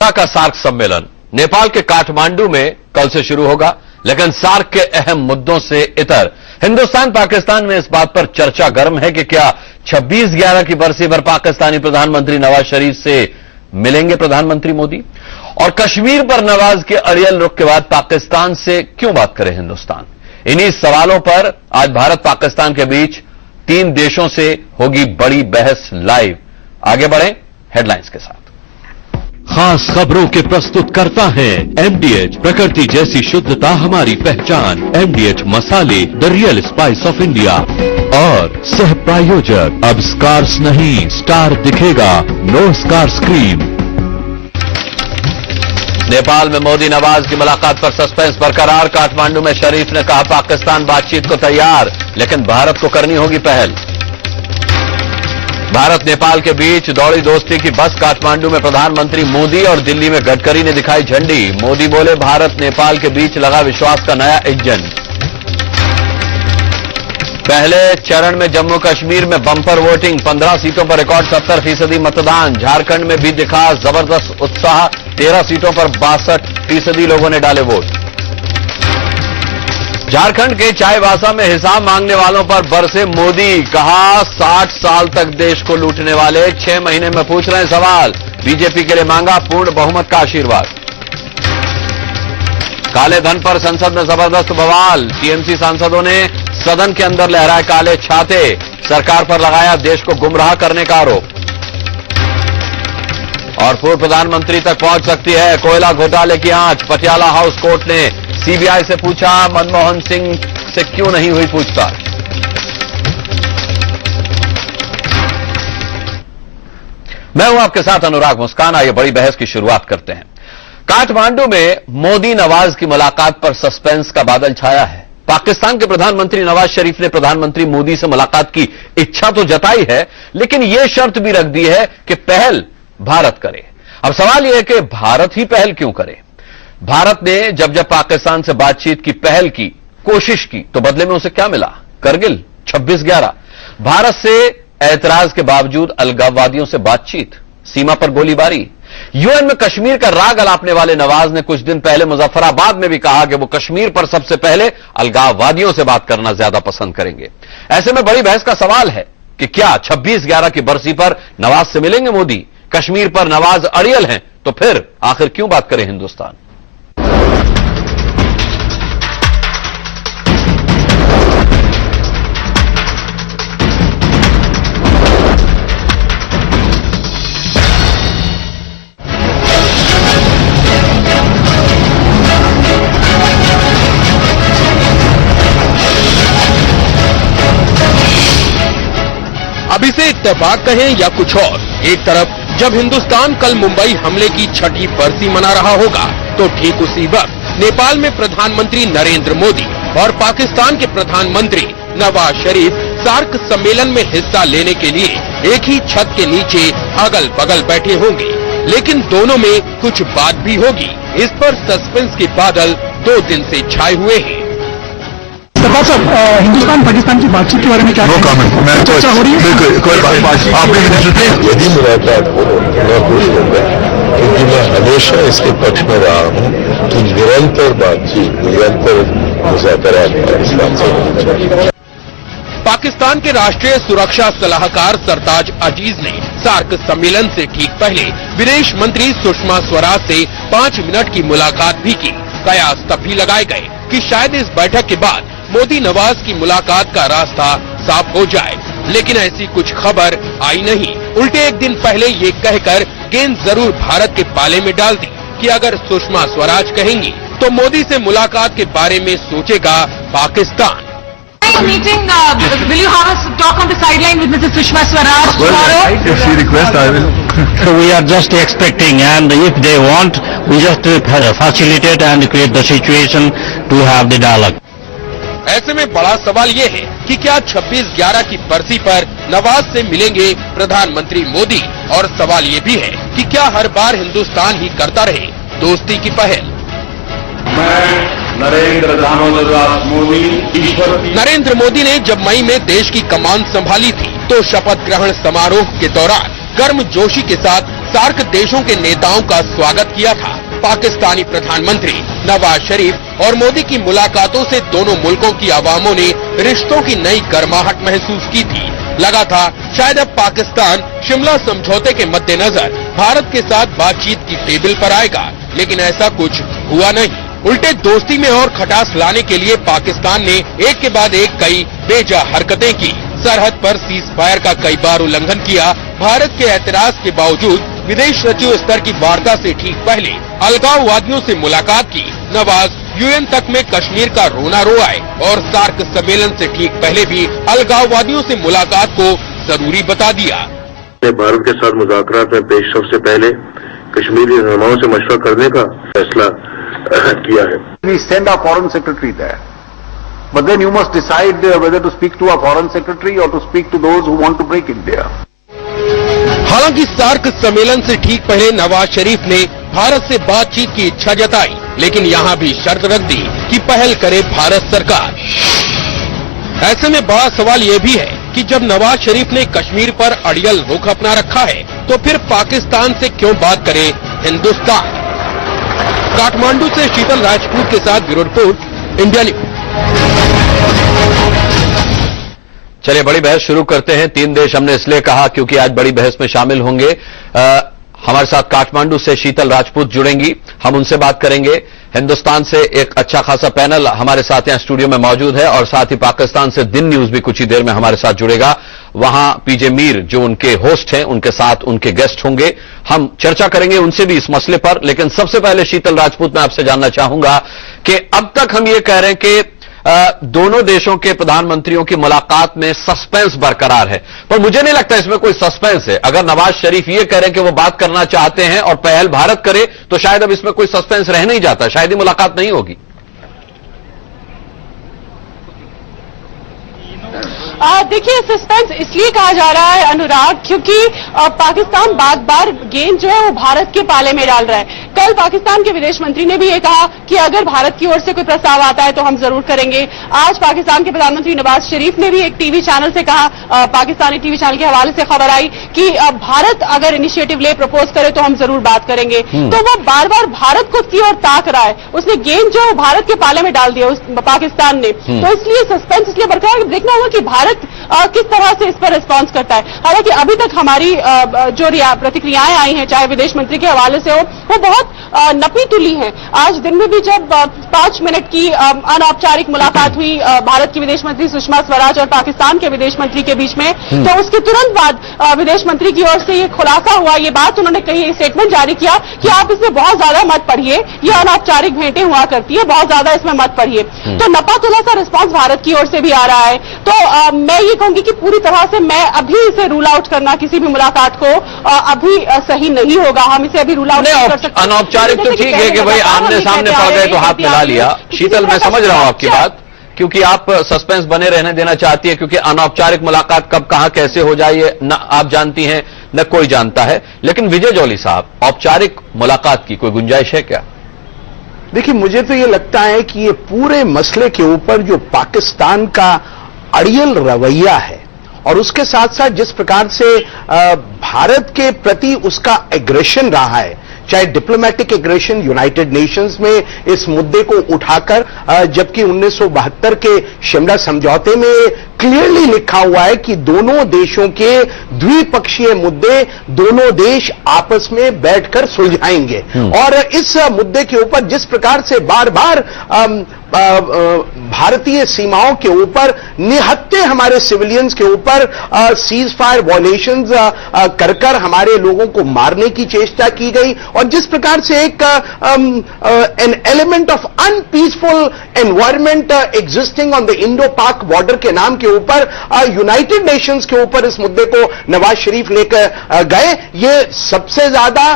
का सार्क सम्मेलन नेपाल के काठमांडू में कल से शुरू होगा, लेकिन सार्क के अहम मुद्दों से इतर हिंदुस्तान पाकिस्तान में इस बात पर चर्चा गर्म है कि क्या 26/11 की बरसी पर पाकिस्तानी प्रधानमंत्री नवाज शरीफ से मिलेंगे प्रधानमंत्री मोदी, और कश्मीर पर नवाज के अड़ियल रुख के बाद पाकिस्तान से क्यों बात करे हिंदुस्तान। इन्हीं सवालों पर आज भारत पाकिस्तान के बीच 3 देशों से होगी बड़ी बहस। लाइव आगे बढ़े हेडलाइंस के साथ। खास खबरों के प्रस्तुत करता है MDH, प्रकृति जैसी शुद्धता हमारी पहचान। MDH मसाले, the real spice of India. और सह प्रायोजक, अब स्कार्स नहीं स्टार दिखेगा, नो स्कार स्क्रीन। नेपाल में मोदी नवाज की मुलाकात पर सस्पेंस बरकरार। काठमांडू में शरीफ ने कहा पाकिस्तान बातचीत को तैयार, लेकिन भारत को करनी होगी पहल। भारत नेपाल के बीच दौड़ी दोस्ती की बस। काठमांडू में प्रधानमंत्री मोदी और दिल्ली में गडकरी ने दिखाई झंडी। मोदी बोले भारत नेपाल के बीच लगा विश्वास का नया इंजन। पहले चरण में जम्मू कश्मीर में बम्पर वोटिंग, 15 सीटों पर रिकॉर्ड 70% मतदान। झारखंड में भी दिखा जबरदस्त उत्साह, 13 सीटों पर 62% लोगों ने डाले वोट। झारखंड के चाईबासा में हिसाब मांगने वालों पर बरसे मोदी, कहा 60 साल तक देश को लूटने वाले 6 महीने में पूछ रहे हैं सवाल। बीजेपी के लिए मांगा पूर्ण बहुमत का आशीर्वाद। काले धन पर संसद में जबरदस्त बवाल। टीएमसी सांसदों ने सदन के अंदर लहराए काले छाते, सरकार पर लगाया देश को गुमराह करने का आरोप। और पूर्व प्रधानमंत्री तक पहुंच सकती है कोयला घोटाले की आंच। पटियाला हाउस कोर्ट ने सीबीआई से पूछा मनमोहन सिंह से क्यों नहीं हुई पूछताछ। मैं हूं आपके साथ अनुराग मुस्कान। आइए बड़ी बहस की शुरुआत करते हैं। काठमांडू में मोदी नवाज की मुलाकात पर सस्पेंस का बादल छाया है। पाकिस्तान के प्रधानमंत्री नवाज शरीफ ने प्रधानमंत्री मोदी से मुलाकात की इच्छा तो जताई है, लेकिन यह शर्त भी रख दी है कि पहल भारत करे। अब सवाल यह है कि भारत ही पहल क्यों करे। भारत ने जब जब पाकिस्तान से बातचीत की पहल की, कोशिश की, तो बदले में उसे क्या मिला? करगिल, 26/11। भारत से ऐतराज के बावजूद अलगाववादियों से बातचीत, सीमा पर गोलीबारी। यूएन में कश्मीर का राग अलापने वाले नवाज ने कुछ दिन पहले मुजफ्फराबाद में भी कहा कि वो कश्मीर पर सबसे पहले अलगाववादियों से बात करना ज्यादा पसंद करेंगे। ऐसे में बड़ी बहस का सवाल है कि क्या 26/11 की बरसी पर नवाज से मिलेंगे मोदी? कश्मीर पर नवाज अड़ियल हैं, तो फिर आखिर क्यों बात करे हिंदुस्तान? अब इसे इत्तेफाक कहें या कुछ और, एक तरफ जब हिंदुस्तान कल मुंबई हमले की 6ठी बरसी मना रहा होगा, तो ठीक उसी वक्त नेपाल में प्रधानमंत्री नरेंद्र मोदी और पाकिस्तान के प्रधानमंत्री नवाज शरीफ सार्क सम्मेलन में हिस्सा लेने के लिए एक ही छत के नीचे अगल बगल बैठे होंगे। लेकिन दोनों में कुछ बात भी होगी। इस पर सस्पेंस के बादल 2 दिन से छाए हुए हैं। हिंदुस्तान पाकिस्तान की बातचीत के बारे में क्या? No comment. मैं चर्चा हो रही है। कोई बात आपने यदि मुलाकात हो मैं खुश होगा, क्योंकि मैं हमेशा इसके पक्ष में रहा हूँ कि निरंतर बातचीत, निरंतर मुज़ाकरात पाकिस्तान से होनी चाहिए। पाकिस्तान के राष्ट्रीय सुरक्षा सलाहकार सरताज अजीज ने सार्क सम्मेलन से ठीक पहले विदेश मंत्री सुषमा स्वराज से 5 मिनट की मुलाकात भी की। कयास तब भी लगाए गए कि शायद इस बैठक के बाद मोदी नवाज की मुलाकात का रास्ता साफ हो जाए, लेकिन ऐसी कुछ खबर आई नहीं। उल्टे एक दिन पहले ये कहकर गेंद जरूर भारत के पाले में डाल दी कि अगर सुषमा स्वराज कहेंगी तो मोदी से मुलाकात के बारे में सोचेगा Pakistan. Meeting, will you have a talk on the sideline with Mrs. Sushma Swaraj tomorrow? If she requests, I will. So we are just expecting, and if they want, we just facilitate and create the situation to have the dialogue. ऐसे में बड़ा सवाल ये है कि क्या 26/11 की बरसी पर नवाज से मिलेंगे प्रधानमंत्री मोदी, और सवाल ये भी है कि क्या हर बार हिंदुस्तान ही करता रहे दोस्ती की पहल। नरेंद्र मोदी ने जब मई में देश की कमान संभाली थी, तो शपथ ग्रहण समारोह के दौरान गर्मजोशी के साथ सार्क देशों के नेताओं का स्वागत किया था। पाकिस्तानी प्रधानमंत्री नवाज शरीफ और मोदी की मुलाकातों से दोनों मुल्कों की अवामों ने रिश्तों की नई गर्माहट महसूस की थी। लगा था शायद अब पाकिस्तान शिमला समझौते के मद्देनजर भारत के साथ बातचीत की टेबल पर आएगा, लेकिन ऐसा कुछ हुआ नहीं। उल्टे दोस्ती में और खटास लाने के लिए पाकिस्तान ने एक के बाद एक कई बेजा हरकतें की। सरहद पर सीज फायर का कई बार उल्लंघन किया। भारत के एतराज के बावजूद विदेश सचिव स्तर की वार्ता से ठीक पहले अलगाववादियों से मुलाकात की। नवाज यूएन तक में कश्मीर का रोना रोआए और सार्क सम्मेलन से ठीक पहले भी अलगाववादियों से मुलाकात को जरूरी बता दिया। भारत के साथ मुज़ाकरात में पेशरफ से पहले कश्मीरी रहनुमाओं से मशवरा करने का फैसला किया है। We send our foreign secretary there, but then you must decide whether to speak to our foreign secretary or to speak to those who want to break India. हालांकि सार्क सम्मेलन से ठीक पहले नवाज शरीफ ने भारत से बातचीत की इच्छा जताई, लेकिन यहाँ भी शर्त रख दी कि पहल करे भारत सरकार। ऐसे में बड़ा सवाल ये भी है कि जब नवाज शरीफ ने कश्मीर पर अड़ियल रुख अपना रखा है, तो फिर पाकिस्तान से क्यों बात करे हिंदुस्तान। काठमांडू से शीतल राजपूत के साथ ब्यूरो रिपोर्ट, इंडिया न्यूज। चलिए बड़ी बहस शुरू करते हैं। 3 देश हमने इसलिए कहा क्योंकि आज बड़ी बहस में शामिल होंगे। हमारे साथ काठमांडू से शीतल राजपूत जुड़ेंगी, हम उनसे बात करेंगे। हिंदुस्तान से एक अच्छा खासा पैनल हमारे साथ यहाँ स्टूडियो में मौजूद है और साथ ही पाकिस्तान से दिन न्यूज भी कुछ ही देर में हमारे साथ जुड़ेगा। वहां पीजे मीर जो उनके होस्ट हैं, उनके साथ उनके गेस्ट होंगे। हम चर्चा करेंगे उनसे भी इस मसले पर, लेकिन सबसे पहले शीतल राजपूत मैं आपसे जानना चाहूंगा कि अब तक हम ये कह रहे हैं कि दोनों देशों के प्रधानमंत्रियों की मुलाकात में सस्पेंस बरकरार है, पर मुझे नहीं लगता इसमें कोई सस्पेंस है। अगर नवाज शरीफ ये कह रहे हैं कि वो बात करना चाहते हैं और पहल भारत करे, तो शायद अब इसमें कोई सस्पेंस रह नहीं जाता, शायद ही मुलाकात नहीं होगी। देखिए, सस्पेंस इसलिए कहा जा रहा है अनुराग, क्योंकि पाकिस्तान बार बार गेंद जो है वो भारत के पाले में डाल रहा है। कल पाकिस्तान के विदेश मंत्री ने भी ये कहा कि अगर भारत की ओर से कोई प्रस्ताव आता है तो हम जरूर करेंगे। आज पाकिस्तान के प्रधानमंत्री नवाज शरीफ ने भी एक टीवी चैनल से कहा, पाकिस्तानी टीवी चैनल के हवाले से खबर आई कि भारत अगर इनिशिएटिव ले, प्रपोज करे तो हम जरूर बात करेंगे। तो वो बार बार भारत को की ओर ताक रहा है। उसने गेंद जो है भारत के पाले में डाल दिया पाकिस्तान ने। तो इसलिए सस्पेंस इसलिए बरकरार देखना होगा कि भारत किस तरह से इस पर रिस्पॉन्स करता है। हालांकि अभी तक हमारी जो प्रतिक्रियाएं आई हैं, चाहे विदेश मंत्री के हवाले से हो, वो बहुत नपी तुली हैं। आज दिन में भी जब 5 मिनट की अनौपचारिक मुलाकात हुई भारत की विदेश मंत्री सुषमा स्वराज और पाकिस्तान के विदेश मंत्री के बीच में, तो उसके तुरंत बाद विदेश मंत्री की ओर से ये खुलासा हुआ, ये बात उन्होंने कही, स्टेटमेंट जारी किया कि आप इसमें बहुत ज्यादा मत पढ़िए, ये अनौपचारिक भेंटें हुआ करती है, बहुत ज्यादा इसमें मत पढ़िए। तो नपा तुला सा रिस्पॉन्स भारत की ओर से भी आ रहा है। तो मैं ये कहूंगी कि पूरी तरह से मैं अभी इसे रूल आउट करना किसी भी मुलाकात को अभी सही नहीं होगा। हम इसे अभी रूल आउट नहीं कर सकते। अनौपचारिक तो ठीक है कि भाई आमने सामने पड़ गए तो हाथ मिला लिया। शीतल, मैं समझ रहा हूं आपकी बात, क्योंकि आप सस्पेंस बने रहने देना चाहती है, क्योंकि अनौपचारिक मुलाकात कब कहां कैसे हो जाए ये न आप जानती हैं न कोई जानता है। लेकिन विजय जौली साहब, औपचारिक मुलाकात की कोई गुंजाइश है क्या? देखिए, मुझे तो ये लगता है कि ये पूरे मसले के ऊपर जो पाकिस्तान का अड़ियल रवैया है और उसके साथ साथ जिस प्रकार से भारत के प्रति उसका एग्रेशन रहा है, चाहे डिप्लोमेटिक एग्रेशन यूनाइटेड नेशंस में इस मुद्दे को उठाकर, जबकि 1972 के शिमला समझौते में क्लियरली लिखा हुआ है कि दोनों देशों के द्विपक्षीय मुद्दे दोनों देश आपस में बैठकर सुलझाएंगे। और इस मुद्दे के ऊपर जिस प्रकार से बार बार भारतीय सीमाओं के ऊपर निहत्थे हमारे सिविलियंस के ऊपर सीज फायर वॉयलेशंस कर कर हमारे लोगों को मारने की चेष्टा की गई, और जिस प्रकार से एक an element of unpeaceful environment existing on the Indo Pak border के नाम के ऊपर यूनाइटेड नेशंस के ऊपर इस मुद्दे को नवाज शरीफ लेकर गए, ये सबसे ज्यादा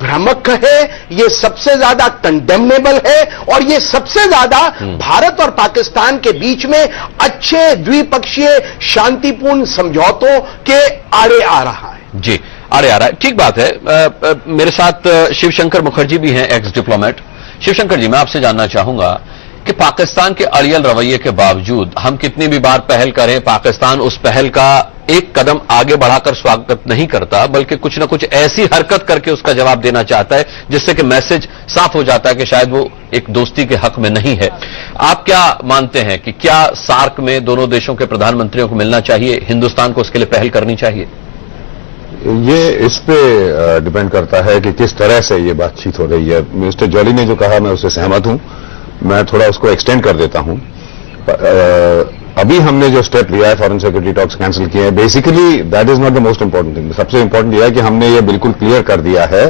भ्रामक है, ये सबसे ज्यादा कंडेमनेबल है, और ये सबसे ज्यादा भारत और पाकिस्तान के बीच में अच्छे द्विपक्षीय शांतिपूर्ण समझौतों के आड़े आ रहा है। जी, आड़े आ रहा है, ठीक बात है। मेरे साथ शिवशंकर मुखर्जी भी हैं, एक्स डिप्लोमेट। शिवशंकर जी, मैं आपसे जानना चाहूंगा कि पाकिस्तान के अड़ियल रवैये के बावजूद हम कितनी भी बार पहल करें, पाकिस्तान उस पहल का एक कदम आगे बढ़ाकर स्वागत नहीं करता, बल्कि कुछ ना कुछ ऐसी हरकत करके उसका जवाब देना चाहता है जिससे कि मैसेज साफ हो जाता है कि शायद वो एक दोस्ती के हक में नहीं है। आप क्या मानते हैं कि क्या सार्क में दोनों देशों के प्रधानमंत्रियों को मिलना चाहिए, हिंदुस्तान को उसके लिए पहल करनी चाहिए? ये इस पे डिपेंड करता है कि किस तरह से ये बातचीत हो रही है। मिस्टर जॉली ने जो कहा मैं उससे सहमत हूं, मैं थोड़ा उसको एक्सटेंड कर देता हूं। अभी हमने जो स्टेप लिया है, फॉरेन सेक्रेटरी टॉक्स कैंसिल किए हैं, basically that is not the most important thing. सबसे इंपॉर्टेंट यह है कि हमने ये बिल्कुल क्लियर कर दिया है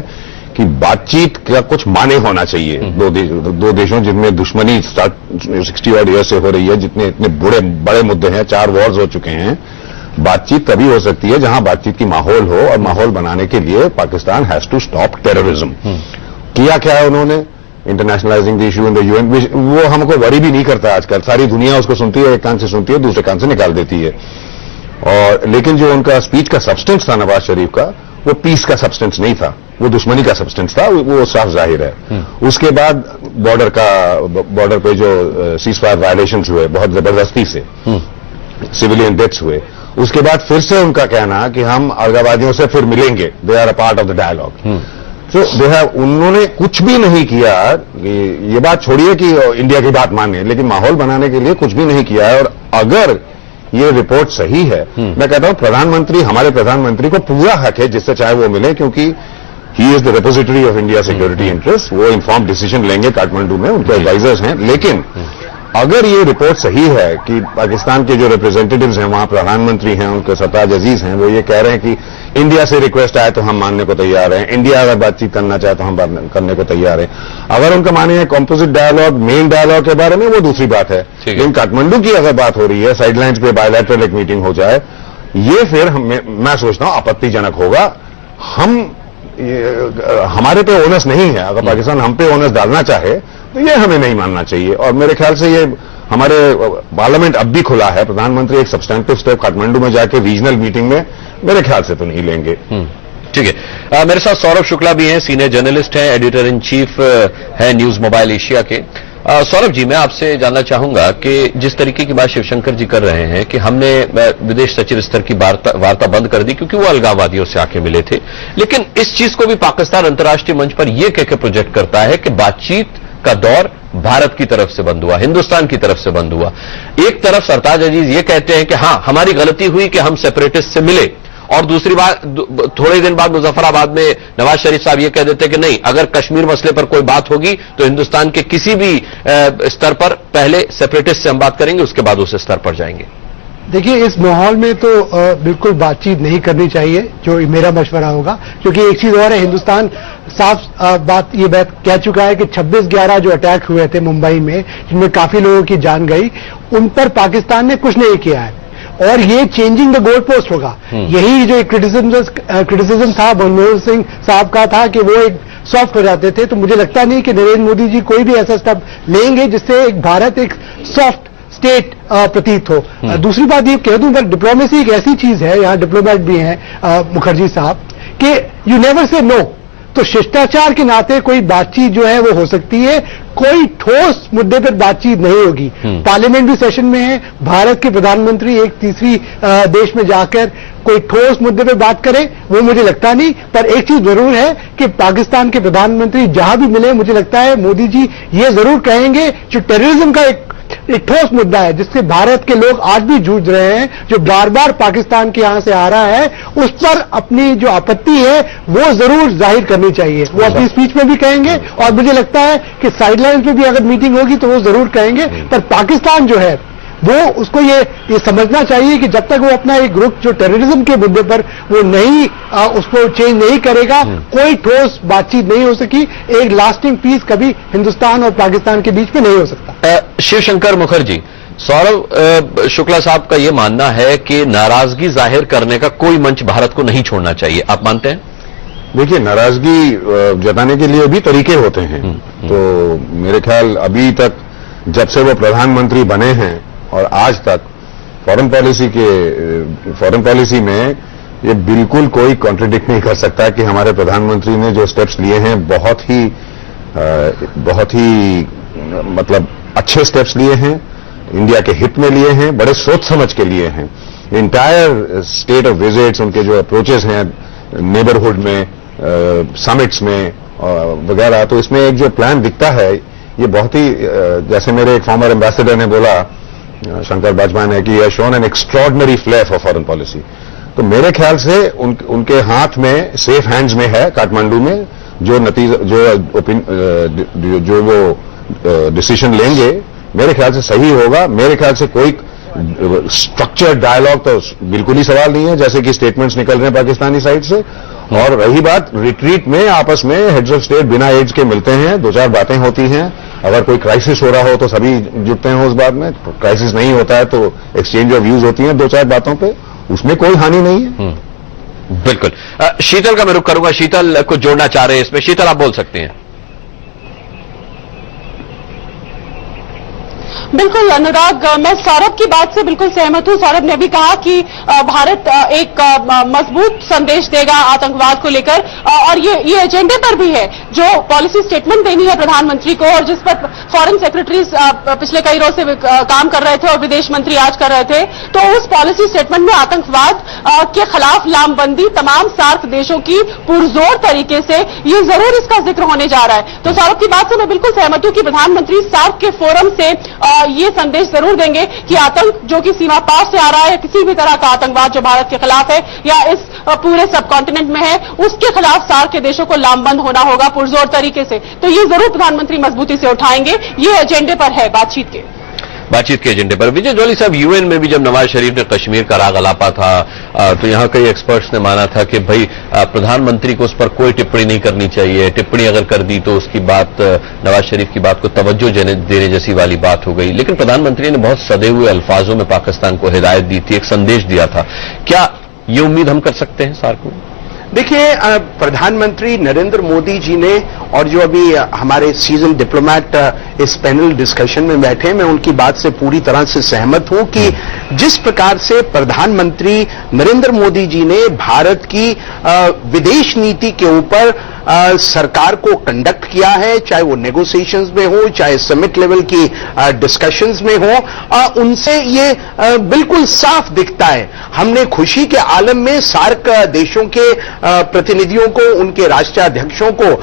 कि बातचीत का कुछ माने होना चाहिए। दो देशों जिनमें दुश्मनी 60 ऑड ईयर से हो रही है, जितने इतने बड़े मुद्दे हैं, 4 वॉर्स हो चुके हैं, बातचीत तभी हो सकती है जहां बातचीत की माहौल हो, और माहौल बनाने के लिए Pakistan has to stop terrorism. किया क्या है उन्होंने? Internationalising the issue in the UN, वो हमको वरी भी नहीं करता आजकल। सारी दुनिया उसको सुनती है, एक कान से सुनती है, दूसरे कान से निकाल देती है। और लेकिन जो उनका स्पीच का सब्सटेंस था नवाज शरीफ का, वो पीस का सब्सटेंस नहीं था, वो दुश्मनी का सब्सटेंस था, वो साफ जाहिर है। उसके बाद बॉर्डर पे जो सीजफायर वायलेशंस हुए बहुत जबरदस्ती से, सिविलियन डेथ्स हुए, उसके बाद फिर से उनका कहना कि हम अलगाववादियों से फिर मिलेंगे, they are a part of the dialogue. तो उन्होंने कुछ भी नहीं किया। ये बात छोड़िए कि इंडिया की बात माने, लेकिन माहौल बनाने के लिए कुछ भी नहीं किया है। और अगर ये रिपोर्ट सही है, मैं कहता हूं प्रधानमंत्री, हमारे प्रधानमंत्री को पूरा हक है जिससे चाहे वो मिले, क्योंकि he is the repository of India security interest. वो इन्फॉर्म डिसीजन लेंगे काठमांडू में, उनके एडवाइजर्स हैं। लेकिन अगर ये रिपोर्ट सही है कि पाकिस्तान के जो रिप्रेजेंटेटिव्स हैं, वहां प्रधानमंत्री हैं, उनके सरताज अजीज हैं, वो ये कह रहे हैं कि इंडिया से रिक्वेस्ट आए तो हम मानने को तैयार हैं, इंडिया अगर बातचीत करना चाहे तो हम करने को तैयार हैं। अगर उनका माने है कॉम्पोजिट डायलॉग, मेन डायलॉग के बारे में, वो दूसरी बात है। लेकिन काठमांडू की अगर बात हो रही है, साइडलाइंस पे बायलैटरल एक मीटिंग हो जाए, ये फिर मैं सोचता हूं आपत्तिजनक होगा। हमारे पे ओनस नहीं है। अगर पाकिस्तान हम पे ओनस डालना चाहे तो ये हमें नहीं मानना चाहिए। और मेरे ख्याल से ये हमारे पार्लियामेंट अब भी खुला है। प्रधानमंत्री एक सब्सटेंटिव स्टेप काठमांडू में जाके रीजनल मीटिंग में मेरे ख्याल से तो नहीं लेंगे। ठीक है। मेरे साथ सौरभ शुक्ला भी हैं, सीनियर जर्नलिस्ट हैं, एडिटर इन चीफ है न्यूज मोबाइल एशिया के। सौरभ जी, मैं आपसे जानना चाहूंगा कि जिस तरीके की बात शिवशंकर जी कर रहे हैं कि हमने विदेश सचिव स्तर की वार्ता बंद कर दी क्योंकि वो अलगाववादियों से आके मिले थे, लेकिन इस चीज को भी पाकिस्तान अंतर्राष्ट्रीय मंच पर यह कहकर प्रोजेक्ट करता है कि बातचीत का दौर भारत की तरफ से बंद हुआ, हिंदुस्तान की तरफ से बंद हुआ। एक तरफ सरताज अजीज ये कहते हैं कि हां, हमारी गलती हुई कि हम सेपरेटिस्ट से मिले, और दूसरी बात, थोड़े दिन बाद मुजफ्फराबाद में नवाज शरीफ साहब ये कह देते कि नहीं, अगर कश्मीर मसले पर कोई बात होगी तो हिंदुस्तान के किसी भी स्तर पर पहले सेपरेटिस्ट से हम बात करेंगे, उसके बाद उस स्तर पर जाएंगे। देखिए, इस माहौल में तो बिल्कुल बातचीत नहीं करनी चाहिए, जो मेरा मशवरा होगा। क्योंकि एक चीज और है, हिंदुस्तान साफ बात कह चुका है कि 26/11 जो अटैक हुए थे मुंबई में, जिनमें काफी लोगों की जान गई, उन पर पाकिस्तान ने कुछ नहीं किया है। और ये चेंजिंग द गोल पोस्ट होगा। यही जो क्रिटिसिज्म था मनमोहन सिंह साहब का था कि वो एक सॉफ्ट हो जाते थे, तो मुझे लगता नहीं कि नरेंद्र मोदी जी कोई भी ऐसा स्टेप लेंगे जिससे एक भारत एक सॉफ्ट स्टेट प्रतीत हो। दूसरी बात ये कह दूं, पर डिप्लोमेसी एक ऐसी चीज है, यहाँ डिप्लोमेट भी हैं मुखर्जी साहब, कि यू नेवर से नो। तो शिष्टाचार के नाते कोई बातचीत जो है वो हो सकती है, कोई ठोस मुद्दे पर बातचीत नहीं होगी। पार्लियामेंट्री सेशन में है, भारत के प्रधानमंत्री एक तीसरी देश में जाकर कोई ठोस मुद्दे पर बात करें, वो मुझे लगता नहीं। पर एक चीज जरूर है कि पाकिस्तान के प्रधानमंत्री जहां भी मिले, मुझे लगता है मोदी जी ये जरूर कहेंगे जो टेररिज्म का एक ठोस मुद्दा है, जिससे भारत के लोग आज भी जूझ रहे हैं, जो बार बार पाकिस्तान के यहां से आ रहा है, उस पर अपनी जो आपत्ति है वो जरूर जाहिर करनी चाहिए। वो अपनी स्पीच में भी कहेंगे, और मुझे लगता है कि साइडलाइंस पे भी अगर मीटिंग होगी तो वो जरूर कहेंगे। पर पाकिस्तान जो है वो उसको ये समझना चाहिए कि जब तक वो अपना एक ग्रुप जो टेररिज्म के मुद्दे पर वो नहीं उसको चेंज नहीं करेगा, कोई ठोस बातचीत नहीं हो सकी। एक लास्टिंग पीस कभी हिंदुस्तान और पाकिस्तान के बीच में नहीं हो सकता। शिवशंकर मुखर्जी, सौरभ शुक्ला साहब का यह मानना है कि नाराजगी जाहिर करने का कोई मंच भारत को नहीं छोड़ना चाहिए, आप मानते हैं? देखिए, नाराजगी जताने के लिए भी तरीके होते हैं। तो मेरे ख्याल अभी तक जब से वो प्रधानमंत्री बने हैं और आज तक फॉरेन पॉलिसी में ये बिल्कुल कोई कॉन्ट्रडिक्ट नहीं कर सकता कि हमारे प्रधानमंत्री ने जो स्टेप्स लिए हैं बहुत ही मतलब अच्छे स्टेप्स लिए हैं, इंडिया के हित में लिए हैं, बड़े सोच समझ के लिए हैं। इंटायर स्टेट ऑफ विजिट्स, उनके जो अप्रोचेस हैं नेबरहुड में, समिट्स में वगैरह, तो इसमें एक जो प्लान दिखता है ये बहुत ही जैसे मेरे एक फॉर्मर एम्बेसडर ने बोला, शंकर बाजवा ने, कि shown an extraordinary flair for foreign policy. तो मेरे ख्याल से उनके हाथ में, सेफ हैंड्स में है काठमांडू में, जो नतीजा जो वो डिसीजन लेंगे मेरे ख्याल से सही होगा। मेरे ख्याल से कोई स्ट्रक्चर्ड डायलॉग तो बिल्कुल ही सवाल नहीं है, जैसे कि स्टेटमेंट्स निकल रहे हैं पाकिस्तानी साइड से। और रही बात रिट्रीट में, आपस में हेड्स ऑफ स्टेट बिना एड्स के मिलते हैं, दो चार बातें होती हैं, अगर कोई क्राइसिस हो रहा हो तो सभी जुटते हैं उस बात में, क्राइसिस नहीं होता है तो एक्सचेंज ऑफ व्यूज होती हैं दो चार बातों पे, उसमें कोई हानि नहीं है। बिल्कुल। शीतल का मैं रुख करूंगा, शीतल कुछ जोड़ना चाह रहे हैं इसमें। शीतल, आप बोल सकते हैं। बिल्कुल अनुराग, मैं सौरभ की बात से बिल्कुल सहमत हूं। सौरभ ने भी कहा कि भारत एक मजबूत संदेश देगा आतंकवाद को लेकर, और ये एजेंडे पर भी है जो पॉलिसी स्टेटमेंट देनी है प्रधानमंत्री को, और जिस पर फॉरेन सेक्रेटरीज पिछले कई रोज से काम कर रहे थे और विदेश मंत्री आज कर रहे थे। तो उस पॉलिसी स्टेटमेंट में आतंकवाद के खिलाफ लामबंदी तमाम सार्क देशों की पुरजोर तरीके से, ये जरूर इसका जिक्र होने जा रहा है। तो सौरभ की बात से मैं बिल्कुल सहमत हूं कि प्रधानमंत्री सार्क के फोरम से ये संदेश जरूर देंगे कि आतंक जो कि सीमा पार से आ रहा है, किसी भी तरह का आतंकवाद जो भारत के खिलाफ है या इस पूरे सब कॉन्टिनेंट में है, उसके खिलाफ सार्क के देशों को लामबंद होना होगा पुरजोर तरीके से। तो ये जरूर प्रधानमंत्री मजबूती से उठाएंगे, ये एजेंडे पर है बातचीत के एजेंडे पर। विजय जॉली साहब, यूएन में भी जब नवाज शरीफ ने कश्मीर का राग अलापा था तो यहां कई एक्सपर्ट्स ने माना था कि भाई प्रधानमंत्री को उस पर कोई टिप्पणी नहीं करनी चाहिए, टिप्पणी अगर कर दी तो उसकी बात, नवाज शरीफ की बात को तवज्जो देने जैसी वाली बात हो गई। लेकिन प्रधानमंत्री ने बहुत सदे हुए अल्फाजों में पाकिस्तान को हिदायत दी थी, एक संदेश दिया था। क्या ये उम्मीद हम कर सकते हैं सार्क में? देखिए, प्रधानमंत्री नरेंद्र मोदी जी ने, और जो अभी हमारे सीजन डिप्लोमैट इस पैनल डिस्कशन में बैठे, मैं उनकी बात से पूरी तरह से सहमत हूं कि जिस प्रकार से प्रधानमंत्री नरेंद्र मोदी जी ने भारत की विदेश नीति के ऊपर सरकार को कंडक्ट किया है, चाहे वो नेगोशिएशंस में हो, चाहे समिट लेवल की डिस्कशंस में हो, उनसे ये बिल्कुल साफ दिखता है। हमने खुशी के आलम में सार्क देशों के प्रतिनिधियों को, उनके राष्ट्राध्यक्षों को,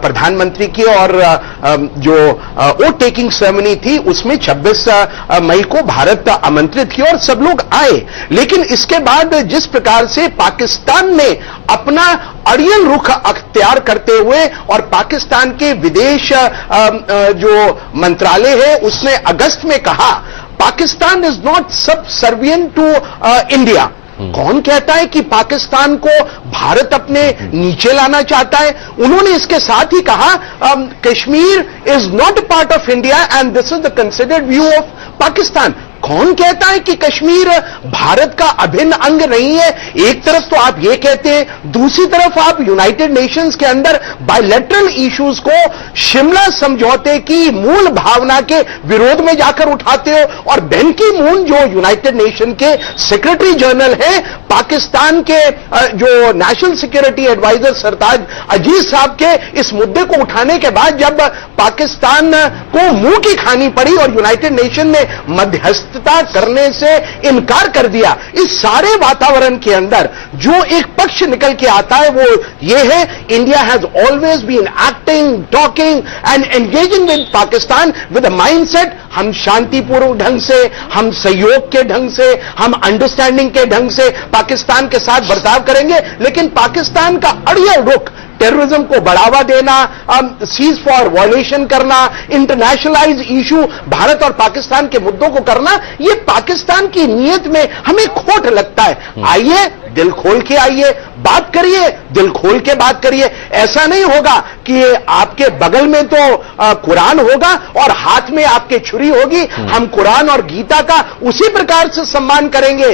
प्रधानमंत्री की और जो वोट टेकिंग सेरेमनी थी उसमें 26 मई को भारत आमंत्रित किया और सब लोग आए। लेकिन इसके बाद जिस प्रकार से पाकिस्तान ने अपना अड़ियल रुख अख्तियार करते हुए, और पाकिस्तान के विदेश जो मंत्रालय है उसने अगस्त में कहा Pakistan is not subservient to India. कौन कहता है कि पाकिस्तान को भारत अपने नीचे लाना चाहता है? उन्होंने इसके साथ ही कहा Kashmir is not a part of India and this is the considered view of Pakistan. कौन कहता है कि कश्मीर भारत का अभिन्न अंग नहीं है? एक तरफ तो आप ये कहते हैं, दूसरी तरफ आप यूनाइटेड नेशंस के अंदर बायलैटरल इश्यूज को शिमला समझौते की मूल भावना के विरोध में जाकर उठाते हो, और बैन की मून जो यूनाइटेड नेशन के सेक्रेटरी जनरल है, पाकिस्तान के जो नेशनल सिक्योरिटी एडवाइजर सरताज अजीज साहब के इस मुद्दे को उठाने के बाद जब पाकिस्तान को मुंह की खानी पड़ी और यूनाइटेड नेशन ने मध्यस्थ करने से इनकार कर दिया, इस सारे वातावरण के अंदर जो एक पक्ष निकल के आता है वो ये है, India has always been acting, talking and engaging with Pakistan with a mindset, हम शांतिपूर्ण ढंग से, हम सहयोग के ढंग से, हम अंडरस्टैंडिंग के ढंग से पाकिस्तान के साथ बर्ताव करेंगे। लेकिन पाकिस्तान का अड़ियल रुख टेररिज्म को बढ़ावा देना, सीज फॉर वायलेशन करना, इंटरनेशनलाइज इशू भारत और पाकिस्तान के मुद्दों को करना, ये पाकिस्तान की नीयत में हमें खोट लगता है। आइए, दिल खोल के आइए, बात करिए, दिल खोल के बात करिए। ऐसा नहीं होगा कि आपके बगल में तो कुरान होगा और हाथ में आपके छुरी होगी। हम कुरान और गीता का उसी प्रकार से सम्मान करेंगे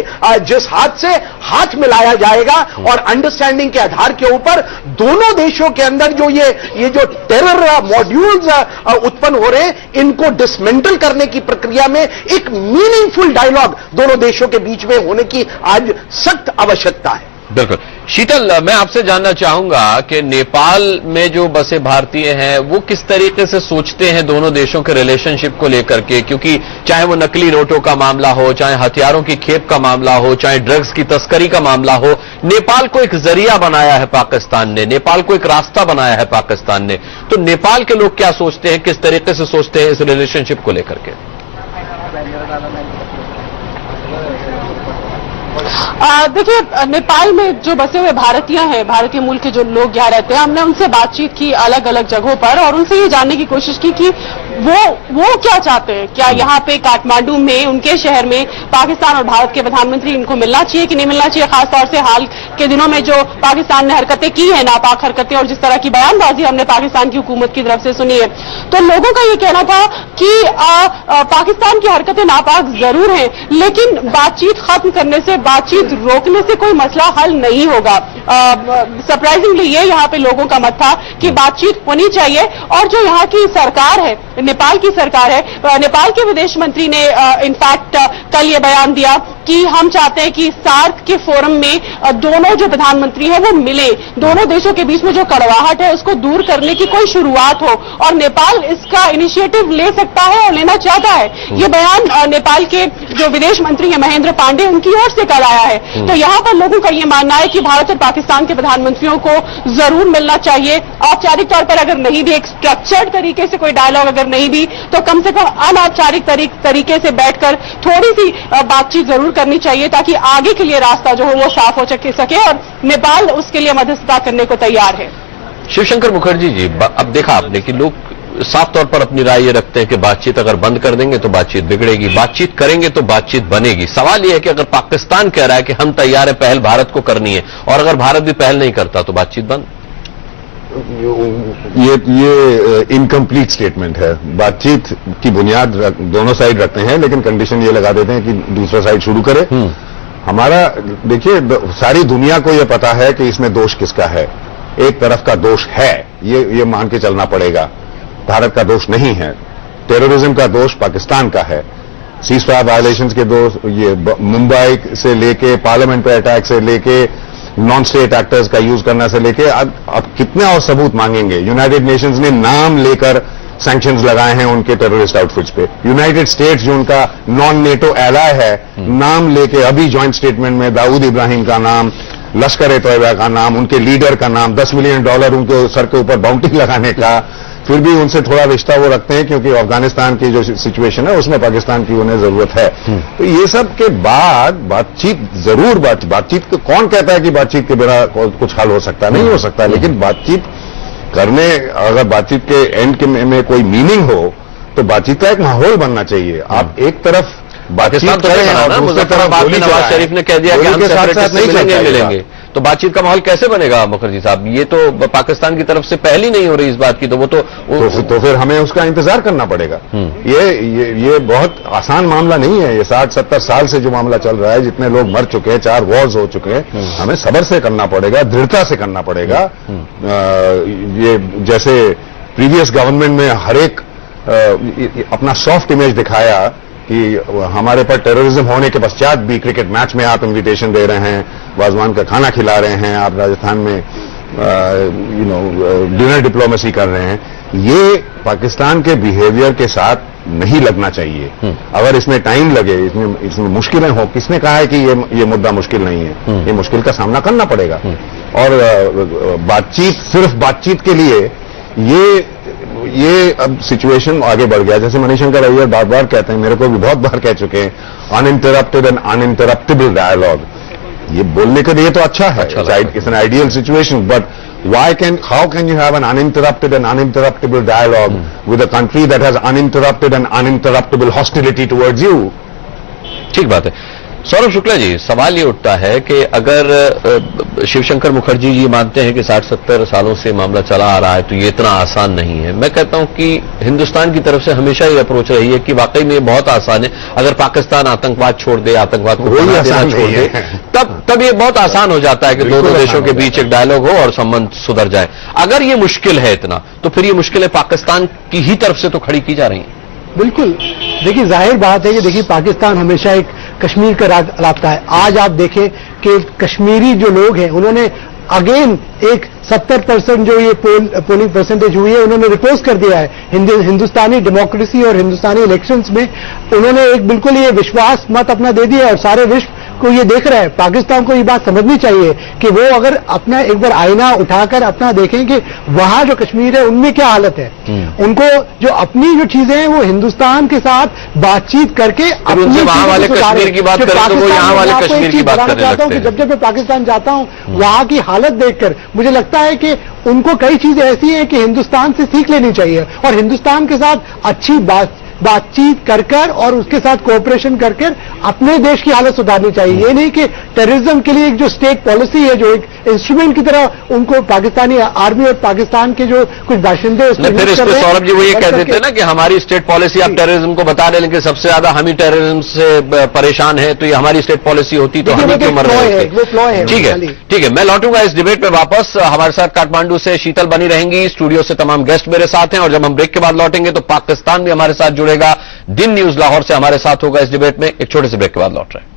जिस हाथ से हाथ मिलाया जाएगा, और अंडरस्टैंडिंग के आधार के ऊपर दोनों देशों के अंदर जो ये जो टेरर मॉड्यूल्स उत्पन्न हो रहे हैं, इनको डिसमेंटल करने की प्रक्रिया में एक मीनिंगफुल डायलॉग दोनों देशों के बीच में होने की आज सख्त आवश्यकता है। बिल्कुल। शीतल, मैं आपसे जानना चाहूंगा कि नेपाल में जो बसे भारतीय हैं वो किस तरीके से सोचते हैं दोनों देशों के रिलेशनशिप को लेकर के, क्योंकि चाहे वो नकली नोटों का मामला हो, चाहे हथियारों की खेप का मामला हो, चाहे ड्रग्स की तस्करी का मामला हो, नेपाल को एक जरिया बनाया है पाकिस्तान ने, नेपाल को एक रास्ता बनाया है पाकिस्तान ने। तो नेपाल के लोग क्या सोचते हैं, किस तरीके से सोचते हैं इस रिलेशनशिप को लेकर के? देखिए, नेपाल में जो बसे हुए भारतीय हैं, भारतीय मूल के जो लोग यहाँ रहते हैं, हमने उनसे बातचीत की अलग अलग जगहों पर और उनसे ये जानने की कोशिश की कि वो क्या चाहते हैं। क्या यहाँ पे काठमांडू में, उनके शहर में पाकिस्तान और भारत के प्रधानमंत्री इनको मिलना चाहिए कि नहीं मिलना चाहिए? खासतौर से हाल के दिनों में जो पाकिस्तान ने हरकतें की है, नापाक हरकतें, और जिस तरह की बयानबाजी हमने पाकिस्तान की हुकूमत की तरफ से सुनी है, तो लोगों का ये कहना था कि पाकिस्तान की हरकतें नापाक जरूर हैं, लेकिन बातचीत खत्म करने से, बातचीत रोकने से कोई मसला हल नहीं होगा। सरप्राइजिंगली ये यहाँ पे लोगों का मत था कि बातचीत होनी चाहिए। और जो यहाँ की सरकार है, नेपाल की सरकार है, नेपाल के विदेश मंत्री ने इनफैक्ट कल ये बयान दिया कि हम चाहते हैं कि सार्क के फोरम में दोनों जो प्रधानमंत्री हैं वो मिले, दोनों देशों के बीच में जो कड़वाहट है उसको दूर करने की कोई शुरुआत हो, और नेपाल इसका इनिशिएटिव ले सकता है और लेना चाहता है। ये बयान नेपाल के जो विदेश मंत्री हैं महेंद्र पांडे, उनकी ओर से कल आया है। तो यहाँ पर लोगों का ये मानना है कि भारत और पाकिस्तान के प्रधानमंत्रियों को जरूर मिलना चाहिए। औपचारिक तौर पर अगर नहीं भी, एक स्ट्रक्चर्ड तरीके से कोई डायलॉग अगर नहीं भी, तो कम से कम अनौपचारिक तरीके से बैठकर थोड़ी सी बातचीत जरूर करनी चाहिए, ताकि आगे के लिए रास्ता जो हो वो साफ हो सके, और नेपाल उसके लिए मध्यस्थता करने को तैयार है। शिवशंकर मुखर्जी जी, अब देखा आपने कि लोग साफ तौर पर अपनी राय ये रखते हैं कि बातचीत अगर बंद कर देंगे तो बातचीत बिगड़ेगी, बातचीत करेंगे तो बातचीत बनेगी। सवाल यह है कि अगर पाकिस्तान कह रहा है कि हम तैयार है, पहल भारत को करनी है, और अगर भारत भी पहल नहीं करता तो बातचीत बंद। ये इनकम्प्लीट स्टेटमेंट है। बातचीत की बुनियाद दोनों साइड रखते हैं, लेकिन कंडीशन ये लगा देते हैं कि दूसरा साइड शुरू करे। हमारा देखिए, सारी दुनिया को ये पता है कि इसमें दोष किसका है। एक तरफ का दोष है, ये मान के चलना पड़ेगा, भारत का दोष नहीं है। टेररिज्म का दोष पाकिस्तान का है। सीजफायर वायलेशंस के दोष, ये मुंबई से लेके पार्लियामेंट पे अटैक से लेके नॉन स्टेट एक्टर्स का यूज करना से लेके अब कितने और सबूत मांगेंगे। यूनाइटेड नेशंस ने नाम लेकर सैंक्शंस लगाए हैं उनके टेररिस्ट आउटफिट्स पे। यूनाइटेड स्टेट्स जो उनका नॉन नेटो एलाय है, नाम लेके अभी ज्वाइंट स्टेटमेंट में दाऊद इब्राहिम का नाम, लश्कर-ए-तोयबा का नाम, उनके लीडर का नाम, $10 मिलियन उनके सर के ऊपर बाउंटी लगाने का, फिर भी उनसे थोड़ा रिश्ता वो रखते हैं क्योंकि अफगानिस्तान की जो सिचुएशन है उसमें पाकिस्तान की उन्हें जरूरत है। तो ये सब के बाद बातचीत जरूर, बातचीत को कौन कहता है कि बातचीत के बिना कुछ हल हो सकता है? नहीं हो सकता। लेकिन बातचीत करने, अगर बातचीत के एंड में कोई मीनिंग हो तो बातचीत का एक माहौल बनना चाहिए। आप एक तरफ पाकिस्तान तो नहीं बना ना, मुजफ्फराबाद में नवाज शरीफ ने कह दिया कि हम सेपरेटिस्ट से मिलेंगे, तो बातचीत का माहौल कैसे बनेगा मुखर्जी साहब? ये तो पाकिस्तान की तरफ से पहल ही नहीं हो रही इस बात की, तो वो तो फिर हमें उसका इंतजार करना पड़ेगा। ये बहुत आसान मामला नहीं है। ये 60-70 साल से जो मामला चल रहा है, जितने लोग मर चुके हैं, 4 वॉर्स हो चुके हैं, हमें सब्र से करना पड़ेगा, दृढ़ता से करना पड़ेगा। ये जैसे प्रीवियस गवर्नमेंट में हर एक अपना सॉफ्ट इमेज दिखाया कि हमारे पर टेररिज्म होने के पश्चात भी क्रिकेट मैच में आप इनविटेशन दे रहे हैं, वाजवान का खाना खिला रहे हैं, आप राजस्थान में डिनर डिप्लोमेसी कर रहे हैं। ये पाकिस्तान के बिहेवियर के साथ नहीं लगना चाहिए। अगर इसमें टाइम लगे, इसमें मुश्किलें हो, किसने कहा है कि ये मुद्दा मुश्किल नहीं है? ये मुश्किल का सामना करना पड़ेगा। और बातचीत, सिर्फ बातचीत के लिए ये अब सिचुएशन आगे बढ़ गया। जैसे मणिशंकर अय्यर बार बार कहते हैं, मेरे को भी बहुत बार कह चुके हैं, अनइंटरप्टेड एंड अनइंटरप्टेबल डायलॉग। ये बोलने के लिए तो अच्छा है, it's an ideal situation, but how can you have an uninterrupted and uninterruptible dialogue with a country that has uninterrupted and uninterruptible hostility towards you? ठीक बात है। सौरभ शुक्ला जी, सवाल ये उठता है कि अगर शिवशंकर मुखर्जी जी मानते हैं कि 60-70 सालों से मामला चला आ रहा है तो ये इतना आसान नहीं है। मैं कहता हूं कि हिंदुस्तान की तरफ से हमेशा ये अप्रोच रही है कि वाकई में ये बहुत आसान है। अगर पाकिस्तान आतंकवाद छोड़ दे, आतंकवाद को पनाह देना छोड़ दे, तब ये बहुत आसान हो जाता है कि दोनों देशों के बीच एक डायलॉग हो और संबंध सुधर जाए। अगर ये मुश्किल है इतना, तो फिर ये मुश्किलें पाकिस्तान की ही तरफ से तो खड़ी की जा रही हैं। बिल्कुल। देखिए, जाहिर बात है कि देखिए, पाकिस्तान हमेशा एक कश्मीर का राज रखता है। आज आप देखें कि कश्मीरी जो लोग हैं उन्होंने अगेन एक 70% जो ये पोलिंग परसेंटेज हुई है उन्होंने रिपोज कर दिया है हिंदुस्तानी डेमोक्रेसी और हिंदुस्तानी इलेक्शंस में। उन्होंने एक बिल्कुल ये विश्वास मत अपना दे दिया और सारे विश्व को ये देख रहा है। पाकिस्तान को ये बात समझनी चाहिए कि वो अगर अपना एक बार आईना उठाकर अपना देखें कि वहां जो कश्मीर है उनमें क्या हालत है। उनको जो अपनी जो चीजें हैं वो हिंदुस्तान के साथ बातचीत करके उनसे वहां वाले कश्मीर की बात करें तो वो यहाँ वाले कश्मीर की बात करने लगते हैं। जब मैं पाकिस्तान जाता हूं वहां की हालत देखकर मुझे लगता है कि उनको कई चीजें ऐसी हैं कि हिंदुस्तान से सीख लेनी चाहिए और हिंदुस्तान के साथ अच्छी बातचीत कर और उसके साथ कोऑपरेशन कर अपने देश की हालत सुधारनी चाहिए। ये नहीं कि टेररिज्म के लिए एक जो स्टेट पॉलिसी है जो एक इंस्ट्रूमेंट की तरह उनको पाकिस्तानी आर्मी और पाकिस्तान के जो कुछ बाशिंदे फिर इस पे सौरभ जी वो ये कह देते हैं ना कि हमारी स्टेट पॉलिसी आप टेररिज्म को बता रहे लेकिन सबसे ज्यादा हम ही टेररिज्म से परेशान है, तो ये हमारी स्टेट पॉलिसी होती तो हम ही क्यों मर रहे थे। ठीक है, मैं लौटूंगा इस डिबेट में वापस। हमारे साथ काठमांडू से शीतल बनी रहेंगी, स्टूडियो से तमाम गेस्ट मेरे साथ हैं और जब हम ब्रेक के बाद लौटेंगे तो पाकिस्तान भी हमारे साथ जुड़ेगा। दिन न्यूज लाहौर से हमारे साथ होगा इस डिबेट में। एक छोटे से ब्रेक के बाद लौट रहे हैं।